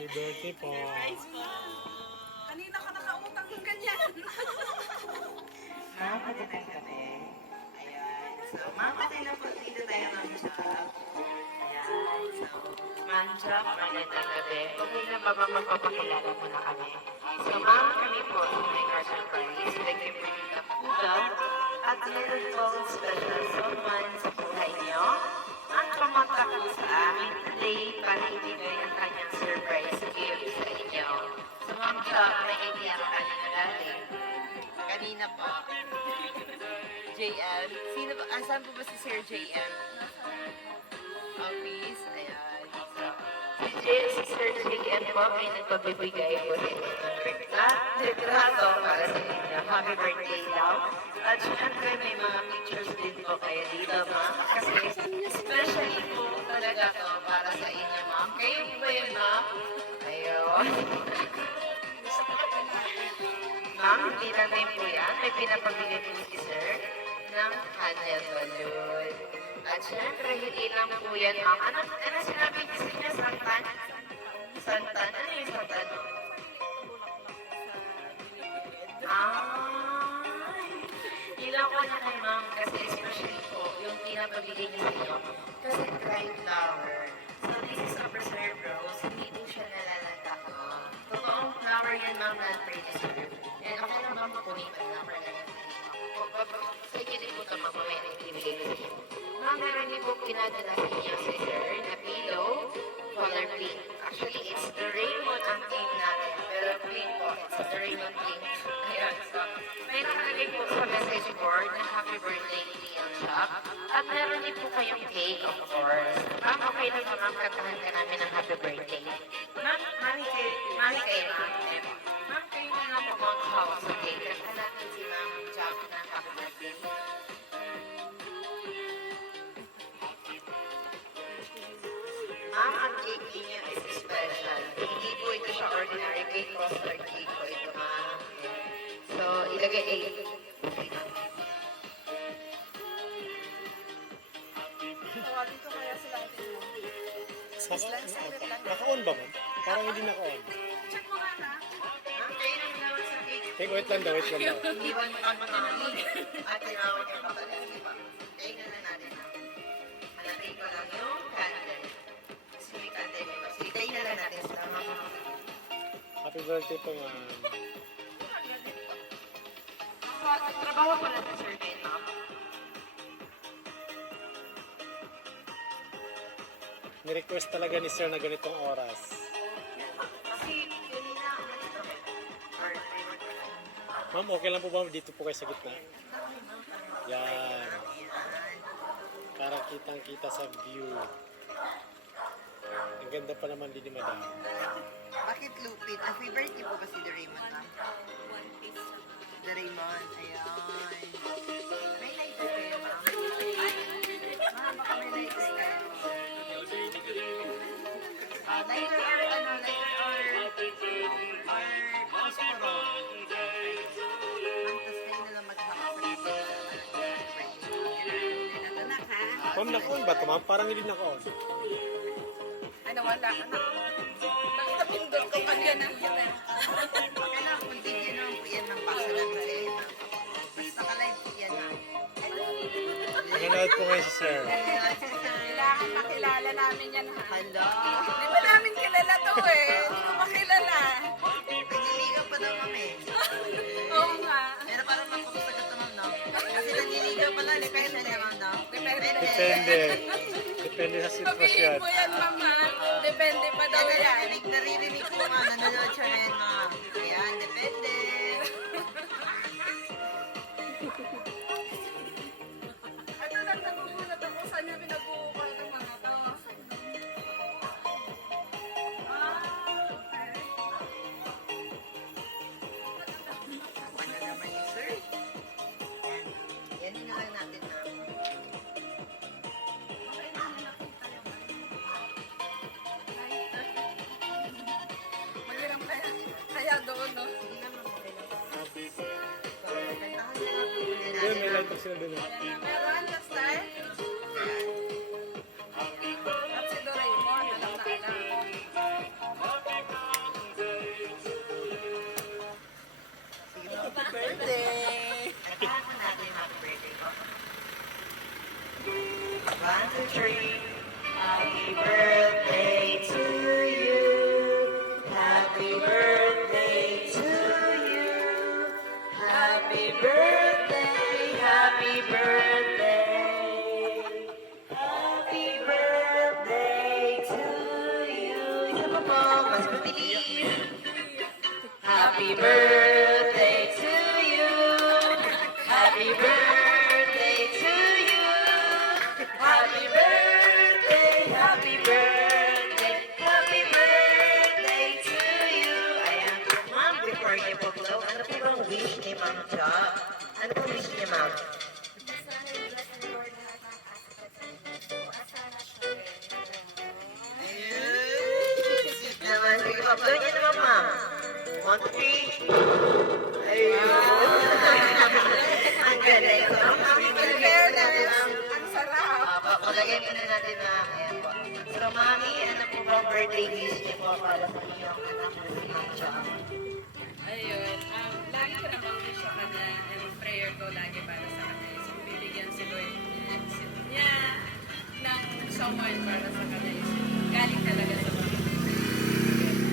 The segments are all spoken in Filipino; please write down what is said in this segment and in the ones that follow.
Happy birthday po. Surprise po. Kanina ka nakautang ng ganyan. Ma'am, magandang gabi. Ayan. So, ma'am, patay na po dito tayo, ma'am Chop. Ayan. So, ma'am Chop, magandang gabi. Okay na ba ma'am, magpapakilala mo na kami? So, ma'am, kami po sa My Crush and Prize. Nag-bring na po at meron pong special someone sa buhay niyo. Ang pumunta po sa amin today para ibigay ang kanyang surprise gift sa inyo. So, ma'am Chop, may idea ka kanina dati. Kanina po. JM. Sino ba? Saan po ba si Sir JM? Office. Ayan. So, si Sir JM po ay nagpabibigay po sa inyo ng retrato para sa inyo. Happy birthday daw. At syempre may mga pictures din po kayo dito, ma'am. Kasi especially po talaga to para sa inyo, ma'am. Kayo po yun, ma'am. Ayun. Ma'am, hindi lang din po yan. May pinapabigay po si Sir ng handheld balloon. At syempre, hindi lang po yan, ma'am. Ano sinabi niyo sa inyo, Santan? Santan? Ano yung Santan? Ilaw ko na kay ma'am kasi especially po yung pinapabigay niyo sa inyo. Kasi dried flower. So this is a preserved rose. Hindi po siya nalalanta ko. Totoong flower yan, ma'am, non-preserved. And okay lang ba makunipan na for lang? Sige din po ito mamaya na ibigay ko siya. Ma'am, meron niyo po pinadala sa inyo si Sir na pillow, color pink. Actually, it's the Raymond ang theme natin. Pero pink po, it's the Raymond pink. Ayan, so, may nakalagay po sa message board na happy birthday to Neon Shop. At meron din po kayong cake, of course. Ma'am, okay lang ba, ma'am, kantahan ka namin ng happy birthday. Ma'am, mami kayo, ma'am. Ma'am, kayo na lang po mga house sa cake. Kantahan natin si Ma'am Job ng happy birthday. Ma'am, ang cake niya is special. Hindi po ito siya ordinary cake, custard cake po ito, ma'am. So, ilagay 8. Tawagin ko kaya sila natin mo. Naka-on ba, ma'am? Parang hindi naka-on. Check mo nga na. Ma'am, kayo lang naman sa cake. Take, wait lang daw, wait lang daw. Iwan mo ang mga at tinawag yung patalis, di ba? Kaya na natin. Hanapin ko lang yung candle. Kasi may candle, di ba? So, itayin na lang natin sa mga Happy birthday po, ma'am. trabaho pala sa survey, ma'am. Ni-request talaga ni Sir na ganitong oras. Kasi yun na, ganito. Or, Ma'am, okay lang po ba dito po kayo sa gitna? Yan. Para kitang-kita sa view. Ang ganda pa naman din ni Madam. bakit lupit? A favorite niyo po ba si Doraemon, ma'am? Doraemon, ayan. May lighter kayo, ma'am? Ma'am, baka may lighter kayo. Lighter or ano, lighter or posporo. Ma'am, tas kayo na lang maghawak sa ito. Anak ha? Ma'am, naka-on ba ito, ma'am? Parang hindi naka-on. Ay, nawala ka na. Nakita-pindot ko pag yan ang yan eh. Kailangan kung video naman po yan ng pasa lang sa iyo. Mas naka-live po yan, ma'am. Nanonood po ngayon si Sir. Kailangan makilala namin yan ha. Hello. Hindi ba namin kilala to eh? Hindi ko makilala. Naniligaw pa daw, ma'am eh. Oo nga. Pero parang mapupusagot na, ma'am, no? Kasi naniligaw pala, depende na, ma'am, no? Depende. Depende sa Sabihin sitwasyon. mo yan, mama. Depende pa daw yan. Naririnig ko, ma'am, nanonood siya ngayon, ma'am. Ayan, depende. Ito lang, nagugulat ako. Saan niya pinag-uukuha ng mga to? Okay. Ano naman yun, sir? Ayan. Yan din na lang natin, ma'am. Okay na, nakita yung lighter. Maghiram kaya doon, no? Sige na, ma'am, okay lang. So, kantahan na lang po muna Doon, natin, may ma'am. light up sila doon. Ayan na, meron, let's start. At si Doraemon, alam na alam. Happy birthday to you. Happy birthday to you. Happy birthday, happy birthday, happy birthday to you. Ayan po, ma'am, before niyo po blow, ano po bang wish ni Ma'am Jo? Ano po wish niya, ma'am? Sweet naman. Sige pa, blow niyo naman, ma'am. 1, 2, 3. Ayun. Ang galing. In fairness, ang sarap. Palagay muna natin na, ayan po. So, mami, ano po ba birthday wish niyo po para sa inyong anak na si Ma'am Jo? Ayun, lagi ko namang wish sa kanya and prayer ko lagi para sa kanya. So, bibigyan si Lord niya ng someone para sa kanya. Galing talaga sa mga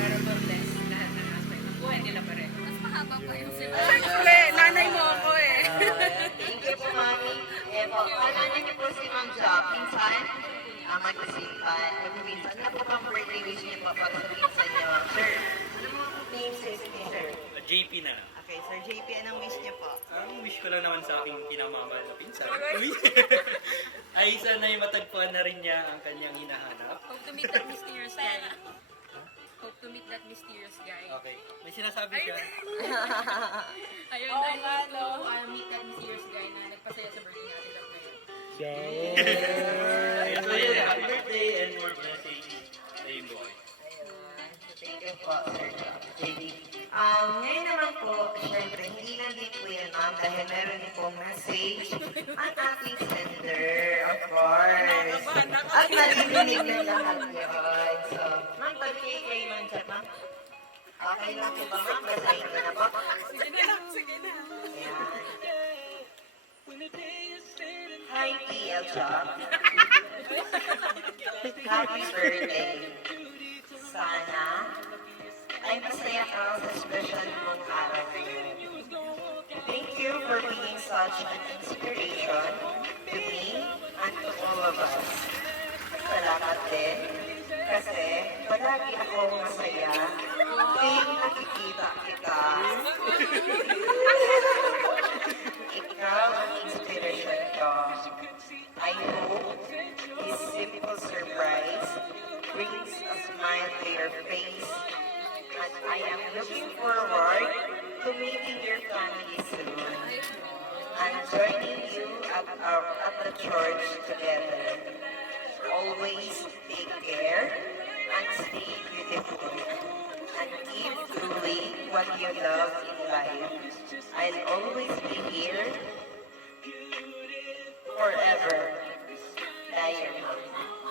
para ma-bless lahat ng aspect ng buhay nila pa rin. Mas mahaba pa yung sila. Siyempre, nanay mo ako eh. Thank you po, mami. Ayan po, alala niyo po si Ma'am Jo, pinsan, magkasipan, magpinsan. Ano po bang birthday wish niyo po para sa pinsan niyo? Sir, ano mo ang name sis ni sir? JP na. Okay, Sir JP, anong wish niyo po? Ang wish ko lang naman sa aking pinamamahal na pinsan. Uy! Ay sana'y matagpuan na rin niya ang kanyang hinahanap. Hope to meet that mysterious guy. Hope to meet that mysterious guy. Okay. May sinasabi siya. Ayun, I hope to meet that mysterious guy na nagpasaya sa birthday natin lang ngayon. Ayun, so yun, happy birthday and more blessings sa iyong buhay. Thank you po, Sir JP. Ngayon naman po, syempre, hindi lang din po yan, ma'am, dahil meron din po message ang ating sender, of course. At narinig na lahat yun. So, ma'am, pag-kay kay Ma'am Chat, ma'am. Okay lang po ba, ma'am? Basahin ko na po. Sige na, sige na. Ayan. Hi, TL Chop. Happy birthday. Sana ay masaya ka sa special mong araw ngayon. Thank you for being such an inspiration to me and to all of us. Salamat din kasi palagi akong masaya tuwing nakikita kita. Ikaw ang inspiration ko. I hope this simple surprise brings a smile to your face, and I am looking forward to meeting your family soon and joining you at the church together. Always take care and stay beautiful and keep doing what you love in life. I'll always be here forever. Diane,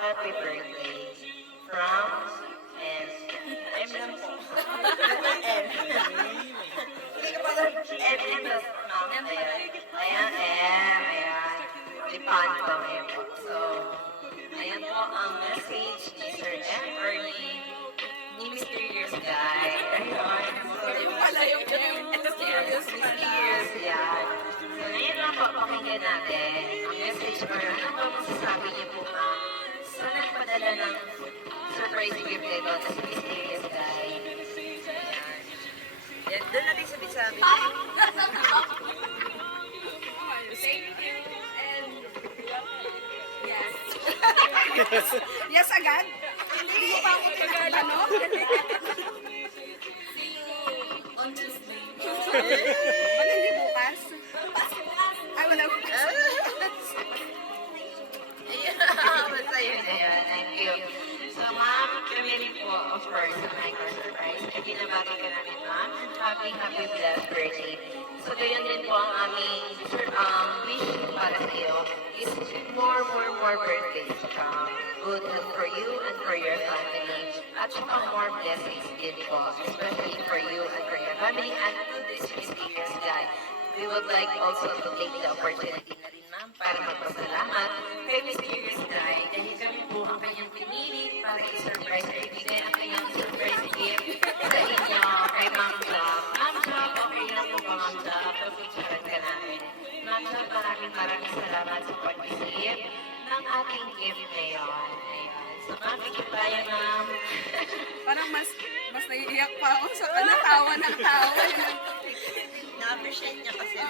happy birthday from M. M lang po. M. Hindi ka pala M lang. Ma'am, ayan. Ayan, M. Ayan. Lipan ko. Ayan po. So, ayan po ang message ni Sir M. or ni Mysterious Guy. Ayun. So, Yung pala yung mysterious pala. Mysterious, yan. So, ngayon lang po, pakinggan natin ang message ko. Ano ba masasabi niyo po, ma'am? Sa nagpadala ng surprise gift nito na si Mysterious Guy. Yan, doon natin sabi-sabi. Thank you and yes. Yes agad? Hindi mo pa ako tinatanong? See you on Tuesday. Ano hindi bukas? Ay, wala bukas. Ayan, basta yun na yan. Thank you. So, ma'am, kami rin po, of course, sa micro-surprise. Ay, binabati ka namin, ma'am. Happy blessed birthday. So, ganyan din po ang aming wish para sa iyo is more birthdays to come. Good health for you and for your family. At saka more blessings din po, especially for you and for your family and to this mysterious guy. We would like also to take the opportunity na rin, ma'am, para magpasalamat kay Mysterious Guy dahil kami po ang kanyang pinili para i-surprise or ibigay ang kanyang surprise gift sa inyo kay Ma'am Job. Ma'am Job, okay lang po ba, Ma'am Job? Pagpicturean ka namin. Ma'am Job, maraming salamat sa pag-isip ng ating gift ngayon. Ayan. So, ma'am, picture tayo, ma'am. Parang mas naiiyak pa ako sa kanatawa tawa ng tawa. Na-appreciate niya kasi